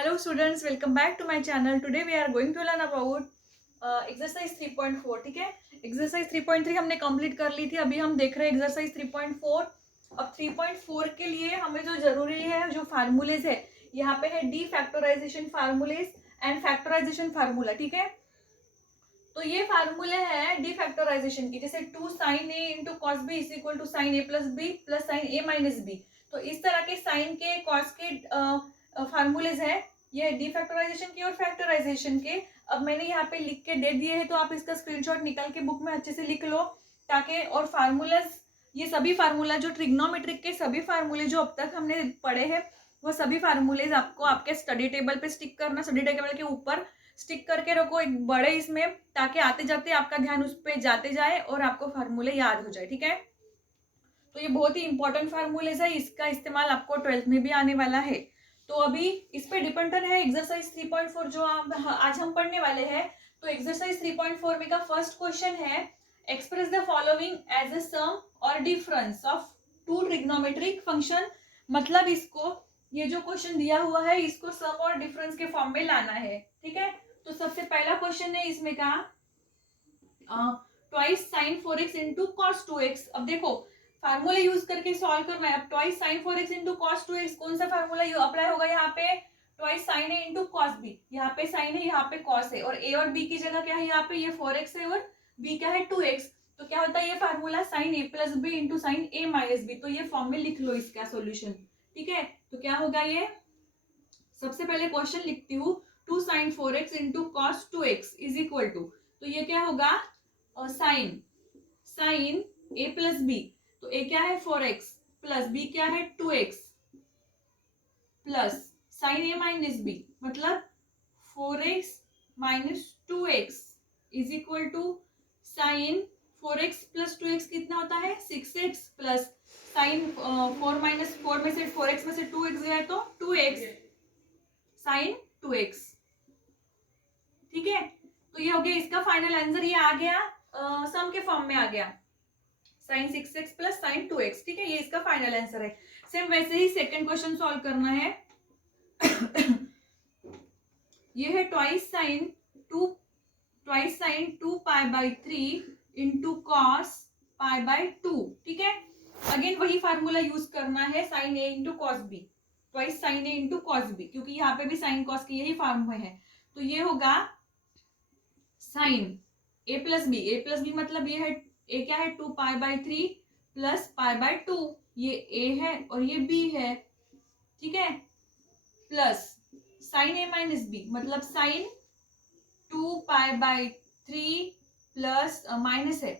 Hello students, welcome back to my channel. Today we are going to learn about exercise 3.4. ठीक है, exercise 3.3 हमने complete कर ली थी. अभी हम देख रहे हैं exercise 3.4. अब 3.4 के लिए हमें जो जरूरी है, जो फार्मूलेज है, यहाँ पे है the factorization formulae and factorization formula. ठीक है, तो ये फार्मूले हैं डी फैक्टराइजेशन की, जैसे 2 sin a into cos b is equal to sine A plus b plus sine a minus b. तो इस तरह के साइन के, कॉस के फार्मूलेज हैं. ये डी फैक्टराइजेशन के और फैक्टराइजेशन के. अब मैंने यहाँ पे लिख के दे दिए हैं, तो आप इसका स्क्रीनशॉट निकाल के बुक में अच्छे से लिख लो, ताकि और फार्मूलाज, ये सभी फार्मूला जो ट्रिग्नोमेट्रिक के सभी फार्मूले जो अब तक हमने पढ़े हैं, वो सभी फार्मूलेज आपको आपके स्टडी टेबल पे स्टिक करना, स्टडी टेबल के ऊपर स्टिक करके रखो एक बड़े इसमें, ताकि आते जाते आपका ध्यान उस पर जाते जाए और आपको फार्मूले याद हो जाए. ठीक है, तो ये बहुत ही इंपॉर्टेंट फार्मूलेज है, इसका इस्तेमाल आपको 12th में भी आने वाला है. तो अभी इस पे डिपेंडेंट है एक्सरसाइज 3.4 जो आज हम पढ़ने वाले हैं. तो एक्सरसाइज 3.4 में का फर्स्ट क्वेश्चन है, express the following as a sum और difference of two trigonometric function. मतलब इसको, ये जो क्वेश्चन दिया हुआ है, इसको सम और डिफरेंस के फॉर्म में लाना है. ठीक है, तो सबसे पहला क्वेश्चन है इसमें का twice sign 4x into cos 2x. अब देखो फार्मूला यूज करके सॉल्व करना है. अब twice sign 4x into cos 2x, कौन सा फार्मूला अप्लाई होगा यहाँ पे? Twice sine A into cos B. यहाँ पे साइन है, यहाँ पे कॉस है, और ए और बी की जगह क्या है? यहाँ पे ये 4x है और बी क्या है? 2x. तो क्या होता है ये formula? Sign A plus B into sine a minus b. तो ये फॉर्म में लिख लो इसका सोल्यूशन. ठीक है, तो क्या होगा ये? सबसे पहले क्वेश्चन लिखती हूँ, 2 sine 4x into cos 2x is equal to, तो ये क्या होगा? साइन ए प्लस बी. तो ए क्या है? 4x प्लस बी क्या है? 2x plus sine a minus b, मतलब 4x minus 2x is equal to sine 4x plus 2x कितना होता है? 6x प्लस साइन 4 माइनस 4 में से 4x में से 2x गया तो 2x साइन 2x. ठीक है, तो ये हो गया इसका फाइनल आंसर. ये आ गया सम के फॉर्म में आ गया, sign 6x plus sign 2x. ठीक है, ये इसका फाइनल आंसर है. सेम वैसे ही सेकंड क्वेश्चन सॉल्व करना है. ये है twice sine 2 pi by 3 into cos pi by 2. ठीक है, अगेन वही फार्मूला यूज करना है, sine A into cos B, twice sine A into cos B, क्योंकि यहाँ पे भी साइन कॉस की यही फॉर्म है. तो ये होगा साइन ए प्लस बी. ए प्लस बी मतलब ये है, ए क्या है? 2 pi by 3 plus pi by 2. ये ए है और ये बी है. ठीक है, plus sine a minus b मतलब sine 2 pi by 3 plus minus है,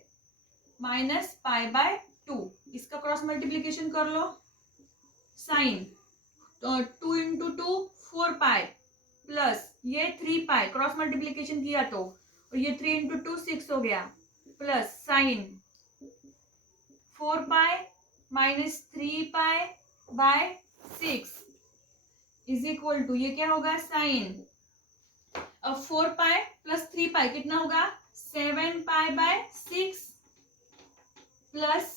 माइनस पाई बाय 2. इसका क्रॉस मल्टीप्लीकेशन कर लो. साइन 2 इंटू 2 4 पाई प्लस ये 3 पाई, क्रॉस मल्टीप्लीकेशन किया तो, और ये 3 इंटू 2 6 हो गया, plus sine 4 pi minus 3 pi by 6 is equal to, ये क्या होगा? साइन, अब 4 पाई प्लस 3 पाई कितना होगा? 7 पाई बाय 6 प्लस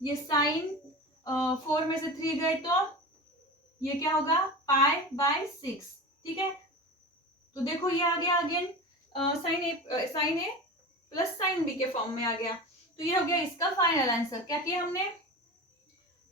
ये साइन 4 में से 3 गए तो ये क्या होगा? पाई बाय 6. ठीक है, तो देखो ये आ गया अगेन साइन ए प्लस साइन बी के फॉर्म में आ गया. तो ये हो गया इसका फाइनल आंसर. क्या किया हमने?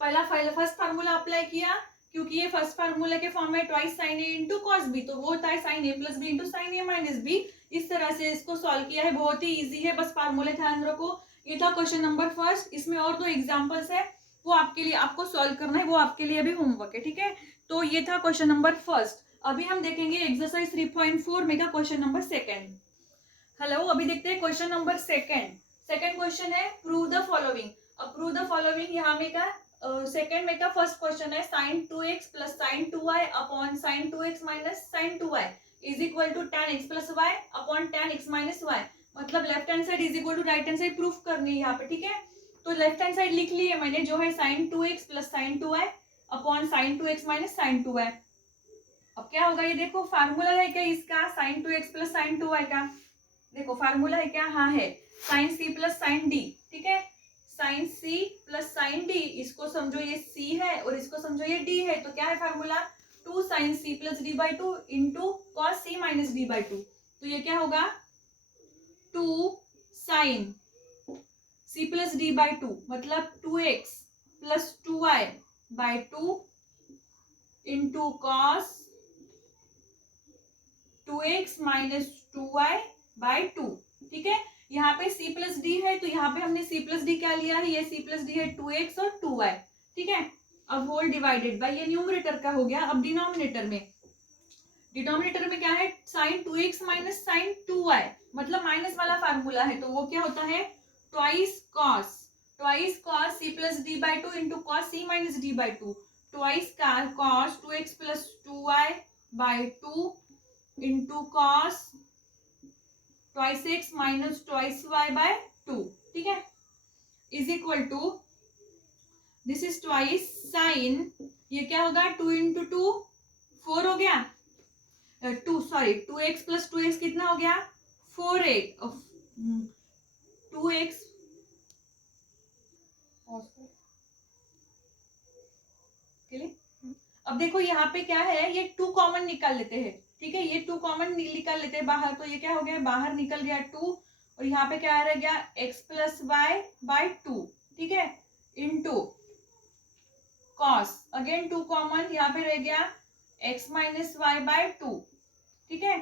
फर्स्ट फार्मूला अप्लाई किया, क्योंकि ये फर्स्ट फार्मूला के फॉर्म में twice sine A into cos B, तो वो होता है sine A plus B into sine a minus B. इस तरह से इसको सॉल्व किया है. बहुत ही इजी है, बस फार्मूले ध्यान रखो. ये था क्वेश्चन नंबर फर्स्ट. इसमें और 2 एग्जाम्पल्स है, वो आपके लिए, आपको सॉल्व करना है, वो आपके लिए अभी होमवर्क है. ठीक है, तो ये था क्वेश्चन नंबर फर्स्ट. अभी हम देखेंगे एक्सरसाइज 3.4 में का क्वेश्चन नंबर सेकंड. हेलो, अभी देखते हैं question number second. Second question है प्रूव द फॉलोइंग. अब प्रूव द फॉलोइंग यहाँ में का सेकंड में का फर्स्ट क्वेश्चन है, sine 2x plus sine 2y upon sine 2x minus sine 2y is equal to tan x plus y upon tan x minus y. मतलब left hand side is equal to right hand side proof करनी है यहाँ पे. ठीक है, तो left hand side लिख ली है मैंने, जो है sine 2x plus sine 2y upon sine 2x minus sine 2y. अब क्या होगा? ये देखो फार्मूला है क्या इसका? Sign 2x plus sine 2y का देखो फार्मूला है क्या? हाँ है, sine c plus sine d. ठीक है, sine c plus sine d, इसको समझो ये c है और इसको समझो ये d है. तो क्या है formula? Two sine C plus D by two into cos C minus D by two. तो ये क्या होगा, two sine C plus D by two मतलब 2x plus 2y by two into cos 2x minus 2y by two. ठीक है, यहाँ पे c plus D है तो यहाँ पे हमने c प्लस डी क्या लिया है, ये c प्लस डी है 2x और 2y। ठीक है, अब होल डिवाइडेड बाय, ये न्यूमरेटर का हो गया। अब डिनोमिनेटर में क्या है, sine 2x minus sine 2y मतलब माइनस वाला फार्मूला है तो वो क्या होता है, twice cos C plus D by two into cos C minus D by two, twice cos 2x plus 2y by two into cos twice x minus twice y by two. ठीक है, is equal to this is twice sine, ये क्या होगा 2 into 2 4 हो गया, 2x plus 2x कितना हो गया 4x, 2x अब देखो यहाँ पे क्या है, ये 2 कॉमन निकाल लेते हैं। ठीक है, ये 2 कॉमन निकाल लेते हैं बाहर, तो ये क्या हो गया, बाहर निकल गया 2 और यहाँ पे क्या रह गया x plus y by two. ठीक है, इंटू कॉस, अगेन 2 कॉमन, यहाँ पे रह गया x minus y by two. ठीक है,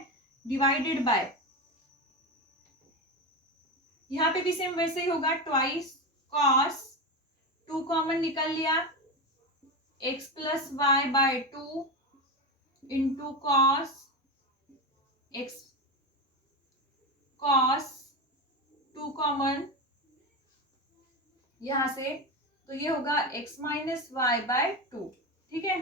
डिवाइडेड बाय, यहाँ पे भी सेम वैसे ही होगा, ट्वाइस कॉस 2 कॉमन निकल लिया x plus y by two into cos x cos 2 common यहां से, तो ये होगा x minus y by two. ठीक है,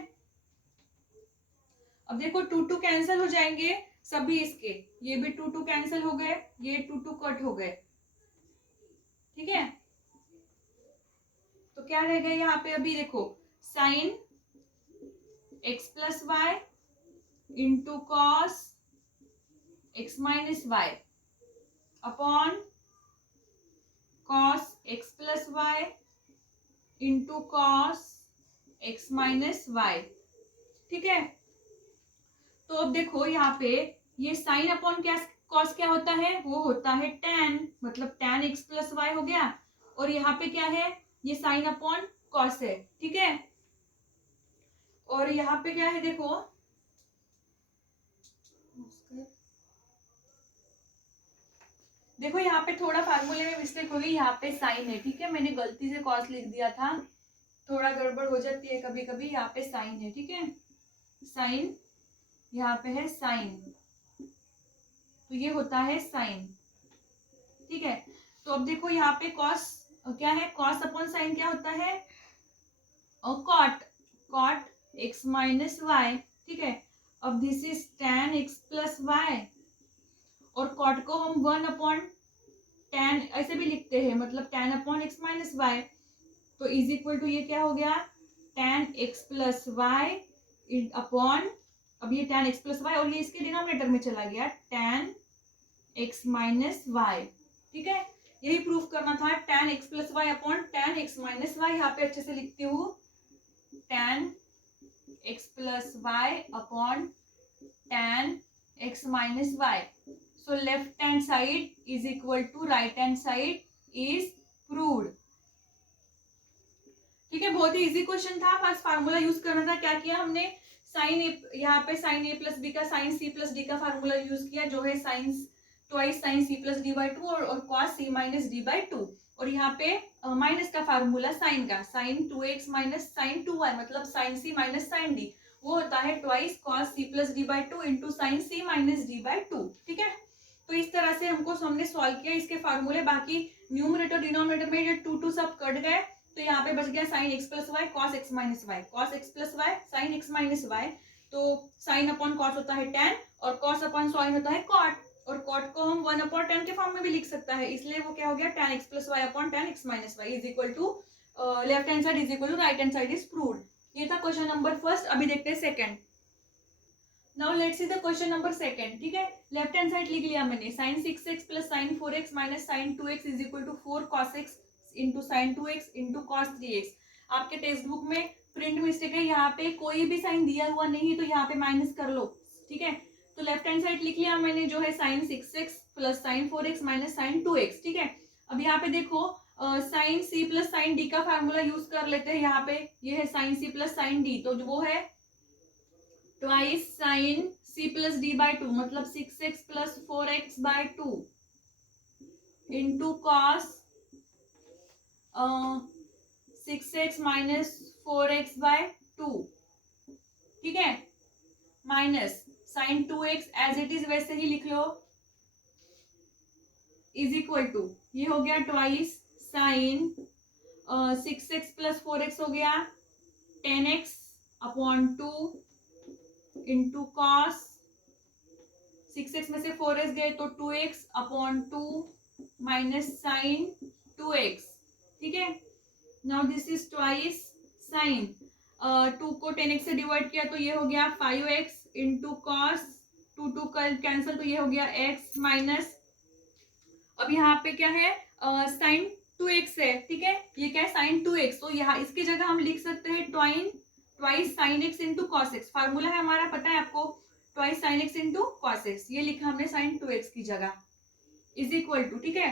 अब देखो 2 कैंसिल हो जाएंगे सभी इसके, ये भी 2 कैंसिल हो गए, ये 2 कट हो गए। ठीक है, तो क्या रह गया यहाँ पे, अभी देखो sine x plus y into cos x minus y upon cos x plus y into cos x minus y. ठीक है, तो अब देखो यहाँ पे ये साइन अपॉन क्या कॉस क्या होता है, वो होता है tan, मतलब tan x प्लस वाई हो गया, और यहाँ पे क्या है, ये साइन अपॉन कॉस है। ठीक है, और यहाँ पे क्या है देखो यहाँ पे थोड़ा फार्मूले में मिस्टेक होगी, यहाँ पे साइन है। ठीक है, मैंने गलती से कॉस लिख दिया था, थोड़ा गड़बड़ हो जाती है कभी कभी, यहाँ पे साइन है। ठीक है, साइन यहाँ पे है साइन, तो ये होता है साइन। ठीक है, तो अब देखो यहाँ पे कॉस क्या है, कॉस अपॉन साइन क्या होता है, और कॉट x माइनस वाई। ठीक है, अब this is tan x plus y, और कॉट को हम 1 अपॉन tan ऐसे भी लिखते हैं, मतलब tan upon x minus y, तो इज इक्वल टू ये क्या हो गया, tan x plus y upon, अब ये tan x प्लस वाई और ये इसके डिनोमिनेटर में चला गया tan x माइनस वाई। ठीक है, यही प्रूफ करना था, tan x plus y upon tan x minus y. यहाँ पे अच्छे से लिखती हूँ, tan x plus y upon tan x minus y. So left hand side is equal to right hand side is proved। ठीक है, बहुत ही इजी क्वेश्चन था, बस फार्मूला यूज करना था। क्या किया हमने, साइन ए, यहाँ पे साइन ए प्लस बी का साइन सी प्लस डी का फार्मूला यूज किया, जो है sine twice sine C plus D by two और cos C minus D by two, और यहाँ पे माइनस का फार्मूला साइन का, sine 2x minus sine 2y मतलब sine C minus sine D, वो होता है twice cos C plus D by two into sine C minus D by two. ठीक है, तो इस तरह से हमने सॉल्व किया इसके फार्मूले। बाकी न्यूमरेटर डिनोमिनेटर में ये 2 सब कट गए, तो यहाँ पे बच गया sine x plus y cos x minus y, cos x plus y sine x minus y, तो साइन अपॉन कॉस होता है tan और कॉस अपॉन साइन होता है कॉट, और कॉट को हम 1 अपॉन tan के फॉर्म में भी लिख सकता है, इसलिए वो क्या हो गया tan x plus y upon tan x minus y is equal to left hand side is equal to right hand side is proved. ये था क्वेश्चन नंबर फर्स्ट। अभी देखते हैं second. Now let's see the question number second. ठीक है, left hand side लिख लिया मैंने, sine 6x plus sine 4x minus sine 2x is equal to 4 cos x into sine 2x into cos 3x। आपके text book में print mistake है, यहाँ पे कोई भी साइन दिया हुआ नहीं तो यहाँ पे माइनस कर लो, ठीक है। तो लेफ्ट हैंड साइड लिख लिया मैंने, जो है sine 6x plus sine 4x minus sine 2x, ठीक है। अब यहाँ पे देखो sine c plus sine d का फार्मूला यूज कर लेते हैं। यहाँ पे ये है sine c plus sine d, तो वो है twice sine c plus d by 2, मतलब 6x प्लस 4x by 2 into cos 6x minus 4x by 2, ठीक है, minus sine 2x as it is वैसे ही लिख लो, इज इक्वल टू ये हो गया ट्वाइस साइन 6x प्लस 4x हो गया 10x upon 2 into cos 6x में से 4x गए तो 2x upon 2 minus sine 2x, ठीक है। Now this is twice sine 2 को 10x से डिवाइड किया तो ये हो गया 5x इंटू कॉस 2 कैंसिल, तो ये हो गया x माइनस, अब यहाँ पे क्या है साइन 2x है, ठीक है, ये क्या है साइन 2x, तो यहाँ इसकी जगह हम लिख सकते हैं twice sine x into cos x, formula है हमारा पता है आपको, twice sine x into cos x, ये लिखा हमने साइन 2x की जगह, इज इक्वल टू, ठीक है।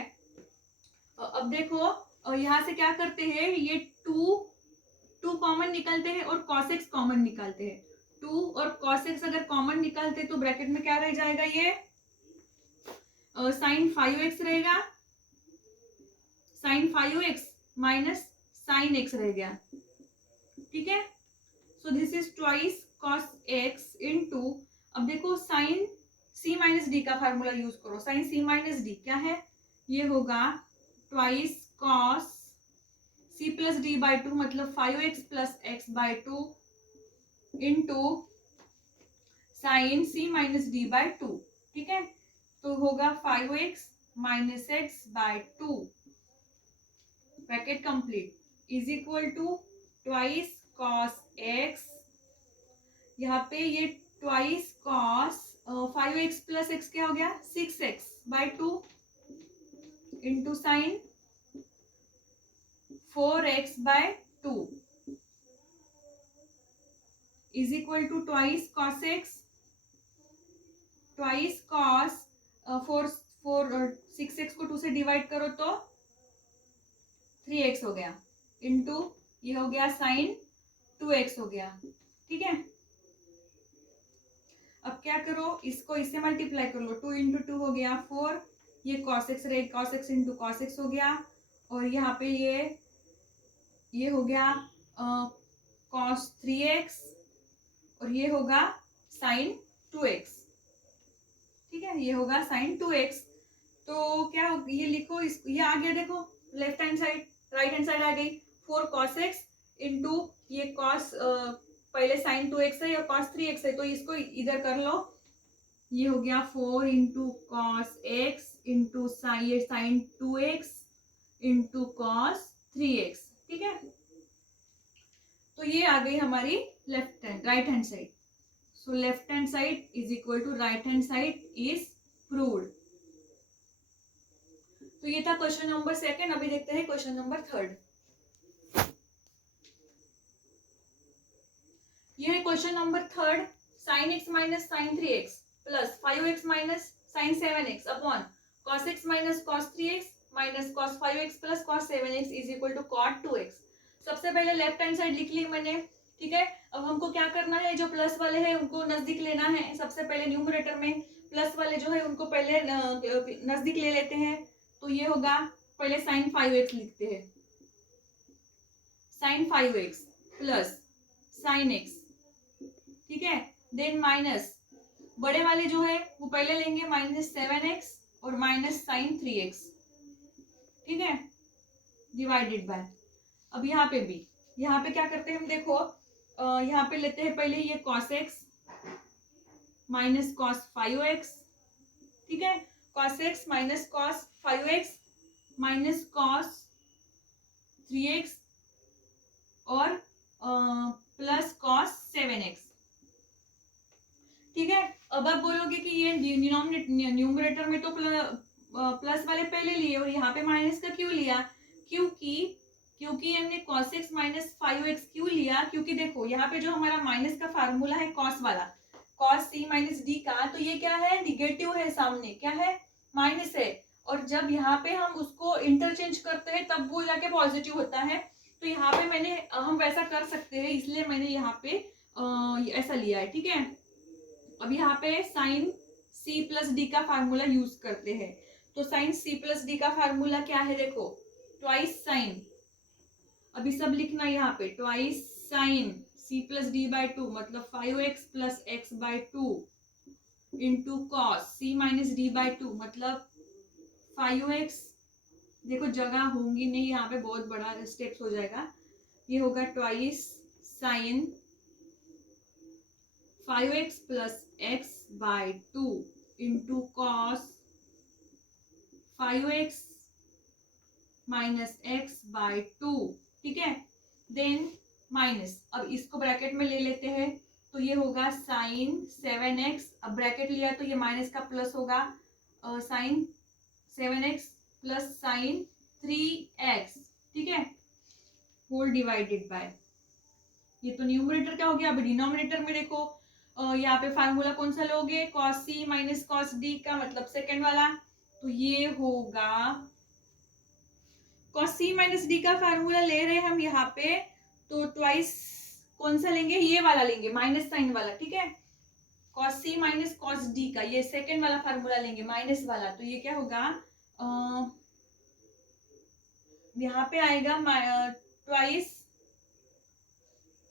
अब देखो यहाँ से क्या करते हैं, ये टू कॉमन निकलते हैं और cos x कॉमन निकालते हैं, 2 और cos x अगर कॉमन निकालते तो ब्रैकेट में क्या रह जाएगा, ये साइन 5x रहेगा, sign 5x minus sign x रह गया, ठीक है। So this is twice cos x into, अब देखो साइन c माइनस डी का फार्मूला यूज करो, साइन c माइनस डी क्या है, ये होगा twice cos c plus D by 2, मतलब 5x plus x by 2 into sine c minus D by 2, ठीक है, तो होगा 5x minus x by 2 bracket complete is equal to twice cos x, यहाँ पे ये twice cos 5x plus x क्या हो गया 6x by 2 into sine 4x by 2 is equal to twice cos x, twice cos 6x को 2 से divide करो तो 3x हो गया इंटू ये हो गया साइन 2x हो गया, ठीक है। अब क्या करो, इसको इससे मल्टीप्लाई कर लो, 2 इंटू 2 हो गया 4, ये cos x रहे, cos x into cos x हो गया, और यहाँ पे ये हो गया cos 3x और ये होगा साइन 2x, ठीक है, ये होगा साइन 2x। तो क्या हो, ये लिखो, इस ये आ गया, देखो left hand side right hand side आ गई, 4 cos x इंटू ये cos पहले साइन 2x है और cos 3x है, तो इसको इधर कर लो, ये हो गया 4 into cos x into sine 2x into cos 3x, ठीक है। तो ये आ गई हमारी left hand right hand side, so left hand side is equal to right hand side is proved. तो ये था क्वेश्चन नंबर 2, अभी देखते हैं क्वेश्चन नंबर 3। ये है question number 3, sine x minus sine 3x plus 5x minus sine 7x upon cos x minus cos 3x minus cos 5x plus cos 7x is equal to cot 2x। सबसे पहले left hand side लिख ली मैंने, ठीक है। अब हमको क्या करना है, जो प्लस वाले हैं उनको नजदीक लेना है, सबसे पहले न्यूमरेटर में प्लस वाले जो है उनको पहले नजदीक ले लेते हैं, तो ये होगा पहले साइन 5x लिखते हैं, sign 5x plus sign x, ठीक है, देन माइनस बड़े वाले जो है वो पहले लेंगे माइनस 7x और माइनस साइन 3x, ठीक है, डिवाइडेड बाय। अब यहाँ पे भी, यहाँ पे क्या करते हैं हम, देखो यहाँ पे लेते हैं पहले ये cos x minus cos 5x, ठीक है, cos x minus cos 5x minus cos 3x और प्लस cos 7x, ठीक है। अब आप बोलोगे कि ये न्यूमरेटर में तो प्लस वाले पहले लिए और यहाँ पे माइनस का क्यों लिया, क्योंकि क्योंकि हमने cos x माइनस 5x क्यों लिया, क्योंकि देखो यहाँ पे जो हमारा माइनस का फार्मूला है cos वाला, cos c माइनस डी का, तो ये क्या है, निगेटिव है, सामने क्या है, माइनस है, और जब यहाँ पे हम उसको इंटरचेंज करते हैं तब वो जाके पॉजिटिव होता है। तो यहाँ पे हम वैसा कर सकते हैं, इसलिए मैंने यहाँ पे ऐसा लिया है, ठीक है। अब यहाँ पे साइन c प्लस डी का फार्मूला यूज करते हैं। तो साइन c प्लस डी का फार्मूला क्या है, देखो, ट्वाइस साइन, अभी सब लिखना यहाँ पे, twice sine c plus D by two मतलब 5x plus x by two into cos c minus D by two मतलब 5x, देखो जगह होंगी नहीं यहाँ पे, बहुत बड़ा स्टेप्स हो जाएगा, ये होगा twice sign 5x plus x by two into cos 5x minus x by two, ठीक है। देन माइनस, अब इसको ब्रैकेट में ले लेते हैं, तो ये होगा साइन 7x, अब ब्रैकेट लिया तो ये माइनस का प्लस होगा, sign 7x plus sign 3x, ठीक है, होल डिवाइडेड बाय, ये तो न्यूमरेटर क्या हो गया। अब डिनोमिनेटर में देखो, यहाँ पे फार्मूला कौन सा लोगे, cos c minus cos d का मतलब सेकेंड वाला, तो ये होगा cos c माइनस डी का फार्मूला ले रहे हैं हम यहाँ पे, तो ट्वाइस कौन सा लेंगे, ये वाला लेंगे, माइनस साइन वाला, ठीक है। cos c minus cos d का ये सेकेंड वाला फार्मूला लेंगे, माइनस वाला, तो ये क्या होगा, यहाँ पे आएगा ट्वाइस,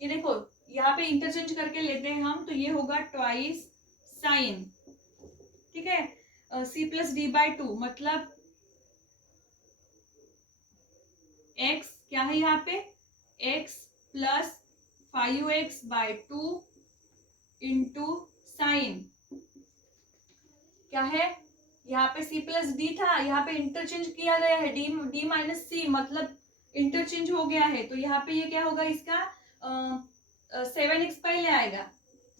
ये देखो यहाँ पे इंटरचेंज करके लेते हैं हम, तो ये होगा ट्वाइस साइन, ठीक है, c plus D by two मतलब x क्या है यहाँ पे, x plus 5x by two into sign क्या है, यहाँ पे c प्लस डी था, यहाँ पे इंटरचेंज किया गया है, d माइनस सी मतलब इंटरचेंज हो गया है, तो यहाँ पे ये क्या होगा, इसका 7x पहले आएगा,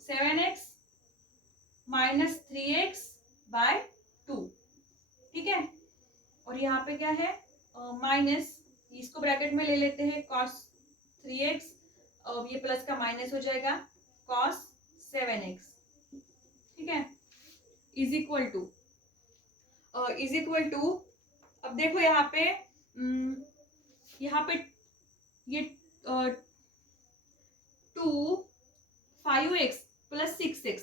7x minus 3x bye two, ठीक है। और यहाँ पे क्या है, माइनस, इसको ब्रैकेट में ले लेते हैं, cos 3x, और ये प्लस का माइनस हो जाएगा, cos 7x, ठीक है, इज इक्वल टू, अब देखो यहाँ पे ये 5x प्लस 6x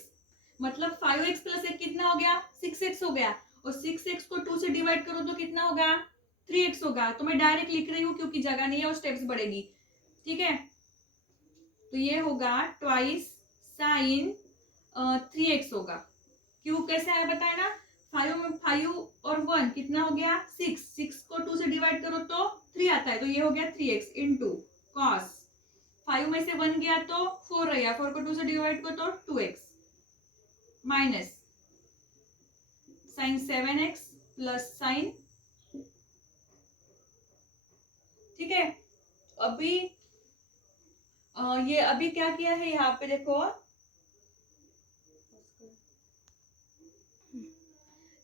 मतलब 5x प्लस एक कितना हो गया, 6x हो गया, और 6x को 2 से डिवाइड करो तो कितना होगा, 3x होगा। तो मैं डायरेक्ट लिख रही हूँ क्योंकि जगह नहीं है और स्टेप्स बढ़ेगी, ठीक है। तो ये होगा ट्वाइस साइन 3x होगा, क्यों कैसे आया बताया ना, 5 में 5 और 1 कितना हो गया, 6 को 2 से डिवाइड करो तो 3 आता है, तो ये हो गया 3x इंटू कॉस 5 में से 1 गया तो 4 रह गया, 4 को 2 से डिवाइड करो तो 2x minus sine 7x plus sign, ठीक है। अभी ये अभी क्या किया है यहाँ पे देखो,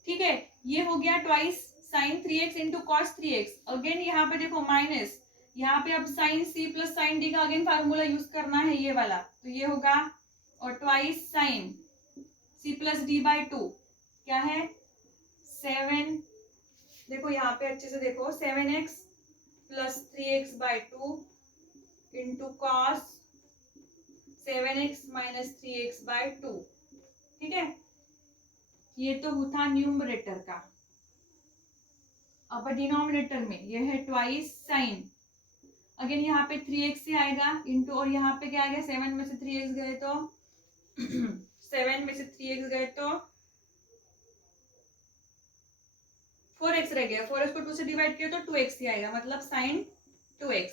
ठीक है, ये हो गया twice sine 3x into cos 3x, again यहाँ पे देखो माइनस, यहाँ पे अब sine c plus sine D का अगेन फार्मूला यूज करना है, ये वाला, तो ये होगा, और twice sine c plus D by two क्या है, 7, देखो यहाँ पे अच्छे से देखो, 7x plus 3x by two into cos 7x minus 3x by two, ठीक है, ये तो था न्यूमरेटर का। अब डिनोमिनेटर में ये है ट्वाइस साइन, अगेन यहाँ पे 3x से आएगा इंटू, और यहाँ पे क्या आ गया, 7 में से 3x गए तो 7 में से 3x गए तो 4x रह गया, 4x को 2 से डिवाइड किया तो 2x ही आएगा, मतलब साइन 2x,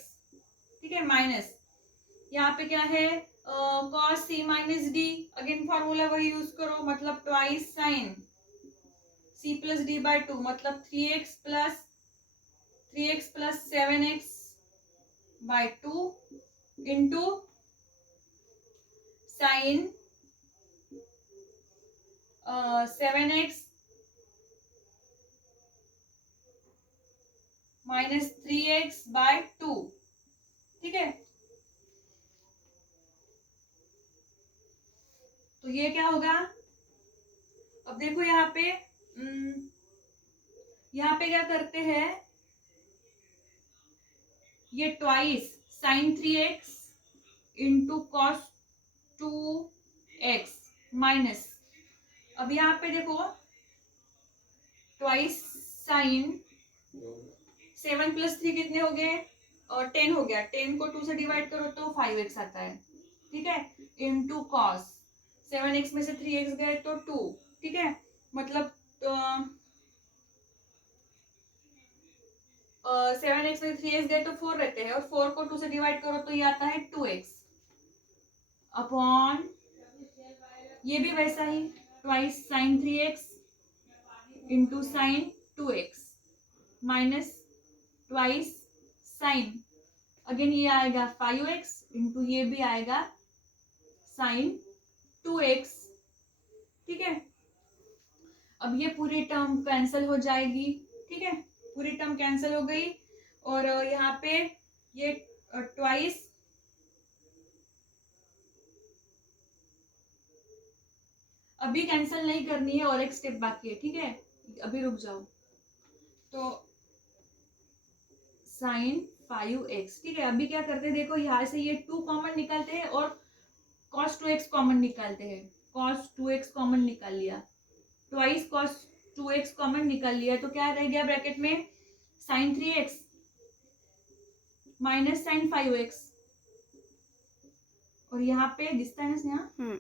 ठीक है, माइनस यहाँ पे क्या है, cos c minus D, again formula वही यूज करो, मतलब twice sine c plus D by two मतलब 3x plus 7x by two into sign 7x minus 3x bye two, ठीक है, तो ये क्या होगा, अब देखो यहाँ पे क्या करते हैं, ये twice sine 3x into cos 2x minus, अब यहाँ पे देखो ट्वाइस साइन 7 + 3 कितने हो गए, 10 हो गया, 10 को 2 से डिवाइड करो तो 5x आता है, ठीक है, इंटू कॉस 7x में से 3x गए तो 2, ठीक है, मतलब 7x में 3x गए तो 4 रहते हैं, और 4 को 2 से डिवाइड करो तो ये आता है 2x अपॉन, ये भी वैसा ही twice sine 3x into sine 2x minus twice sine, again ये आएगा 5x इंटू ये भी आएगा साइन 2x, ठीक है, अब ये पूरी टर्म कैंसिल हो जाएगी, ठीक है, पूरी टर्म कैंसिल हो गई, और यहाँ पे ये ट्वाइस अभी कैंसिल नहीं करनी है, और एक स्टेप बाकी है, ठीक है, अभी रुक जाओ, तो साइन 5x, ठीक है, अभी क्या करते हैं, देखो यहाँ से ये 2 कॉमन निकालते हैं और cos 2x कॉमन निकालते हैं, cos 2x कॉमन निकाल लिया, ट्वाइस cos 2x कॉमन निकाल लिया, तो क्या रह गया ब्रैकेट में sign 3x minus sign 5x, और यहाँ पे दिखता है ना,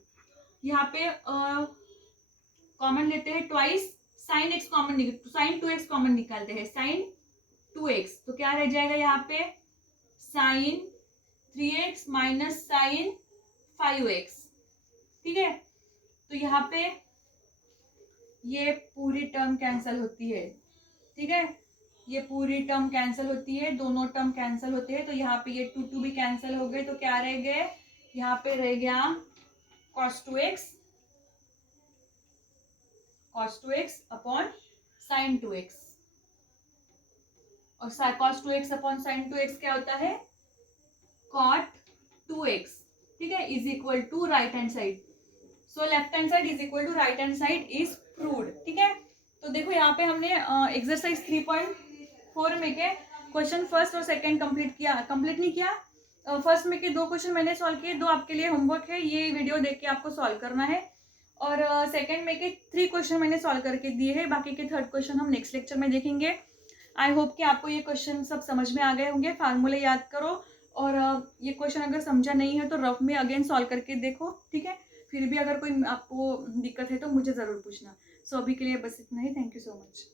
यहाँ पे कॉमन लेते हैं twice sine x common, sine 2x common निकालते हैं, साइन 2x, तो क्या रह जाएगा यहाँ पे sign 3x minus sign 5x, ठीक है, तो यहाँ पे ये पूरी टर्म कैंसिल होती है, ठीक है, ये पूरी टर्म कैंसिल होती है, दोनों टर्म कैंसिल होते हैं, तो यहाँ पे ये 2 भी कैंसिल हो गए, तो क्या रह गए, यहाँ पे रह गया cos 2x upon sine 2x, और cos 2x upon sine 2x क्या होता है cot 2x, ठीक है, is equal to right hand side, so left hand side is equal to right hand side is proved, ठीक है, तो देखो यहाँ पे हमने एक्सरसाइज 3.4 में के क्वेश्चन फर्स्ट और सेकंड कंप्लीट नहीं किया, फर्स्ट में के 2 क्वेश्चन मैंने सॉल्व किए, 2 आपके लिए होमवर्क है, ये वीडियो देख के आपको सॉल्व करना है, और सेकंड में के 3 क्वेश्चन मैंने सॉल्व करके दिए हैं, बाकी के 3rd क्वेश्चन हम नेक्स्ट लेक्चर में देखेंगे। आई होप कि आपको ये क्वेश्चन सब समझ में आ गए होंगे, फार्मूले याद करो, और ये क्वेश्चन अगर समझा नहीं है तो रफ में अगेन सॉल्व करके देखो, ठीक है, फिर भी अगर कोई आपको दिक्कत है तो मुझे ज़रूर पूछना। सो अभी के लिए बस इतना ही, थैंक यू सो मच।